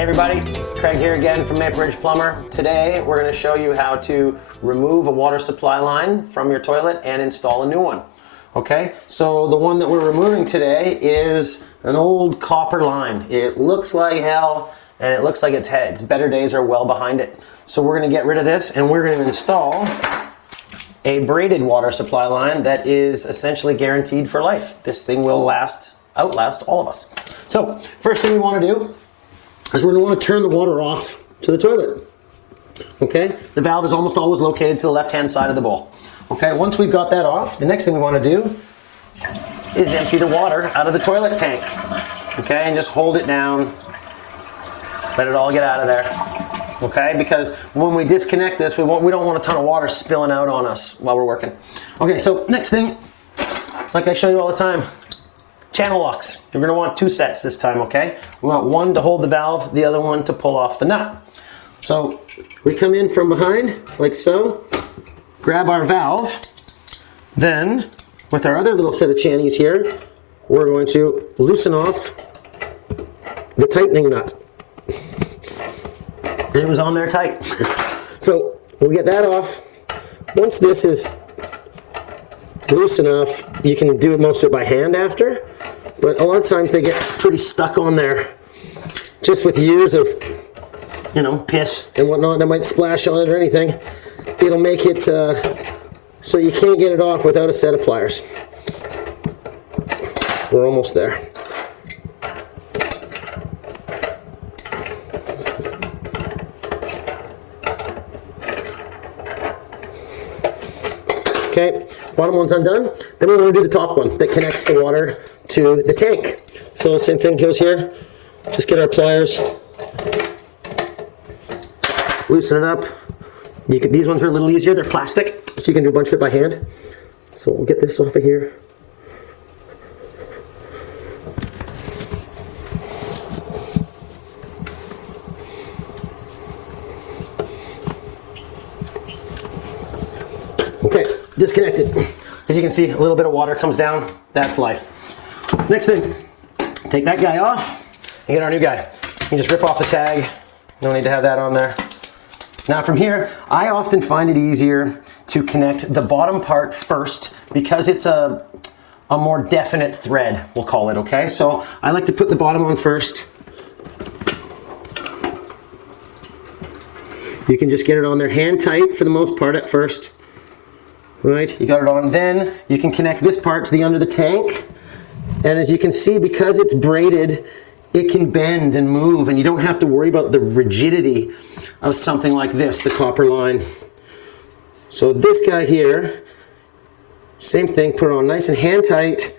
Hey everybody, Craig here again from Ridge Plumber. Today we're going to show you how to remove a water supply line from your toilet and install a new one. Okay, so the one that we're removing today is an old copper line. It looks like hell and it looks like its better days are well behind it. So we're going to get rid of this and we're going to install a braided water supply line that is essentially guaranteed for life. This thing will outlast all of us. So first thing we want to do is we're going to want to turn the water off to the toilet. Okay, the valve is almost always located to the left hand side of the bowl. Okay, once we've got that off, the next thing we want to do is empty the water out of the toilet tank. Okay, and just hold it down, let it all get out of there. Okay, because when we disconnect this, we don't want a ton of water spilling out on us while we're working. Okay, so next thing, like I show you all the time, channel locks. You're going to want 2 sets this time, okay? We want one to hold the valve, the other one to pull off the nut. So we come in from behind, like so, grab our valve, then with our other little set of channies here, we're going to loosen off the tightening nut. And it was on there tight. So we'll get that off. Once this is loose enough, you can do most of it by hand after, but a lot of times they get pretty stuck on there just with years of, you know, piss and whatnot that might splash on it or anything. It'll make it so you can't get it off without a set of pliers. We're almost there. Okay, bottom one's undone. Then we're going to do the top one that connects the water to the tank. So same thing goes here. Just get our pliers, loosen it up. These ones are a little easier. They're plastic, so you can do a bunch of it by hand. So we'll get this off of here. Okay, disconnected. As you can see, a little bit of water comes down. That's life. Next thing, take that guy off and get our new guy. You just rip off the tag. No need to have that on there. Now from here, I often find it easier to connect the bottom part first because it's a more definite thread, we'll call it, okay? So I like to put the bottom on first. You can just get it on there hand tight for the most part at first. Right, you got it on. Then you can connect this part to the under the tank. And as you can see, because it's braided, it can bend and move, and you don't have to worry about the rigidity of something like this, the copper line. So this guy here, same thing, put it on nice and hand tight.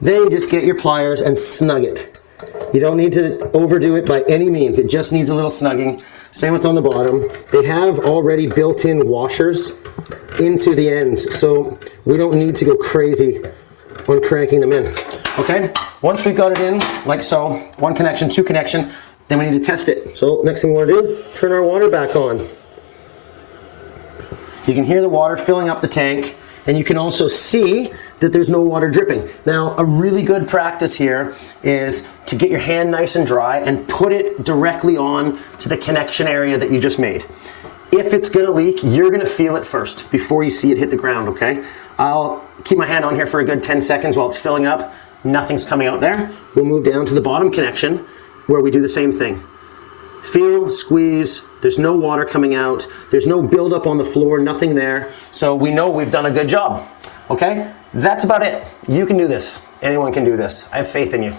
Then you just get your pliers and snug it. You don't need to overdo it by any means. It just needs a little snugging. Same with on the bottom. They have already built-in washers into the ends, so we don't need to go crazy on cranking them in. Okay, once we've got it in, like so, 1 connection, 2 connection, then we need to test it. So next thing we want to do, turn our water back on. You can hear the water filling up the tank, and you can also see that there's no water dripping. Now, a really good practice here is to get your hand nice and dry and put it directly on to the connection area that you just made. If it's gonna leak, you're gonna feel it first before you see it hit the ground, okay? I'll keep my hand on here for a good 10 seconds while it's filling up. Nothing's coming out there. We'll move down to the bottom connection where we do the same thing. Feel, squeeze, there's no water coming out, there's no buildup on the floor, nothing there. So we know we've done a good job, okay? That's about it. You can do this. Anyone can do this. I have faith in you.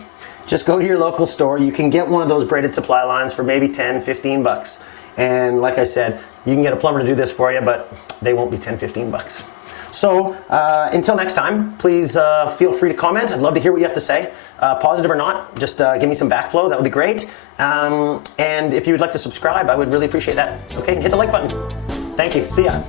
Just go to your local store. You can get one of those braided supply lines for maybe 10, 15 bucks. And like I said, you can get a plumber to do this for you, but they won't be 10, 15 bucks. So until next time, please feel free to comment. I'd love to hear what you have to say, positive or not. Just give me some backflow. That would be great. And if you would like to subscribe, I would really appreciate that. Okay, hit the like button. Thank you. See ya.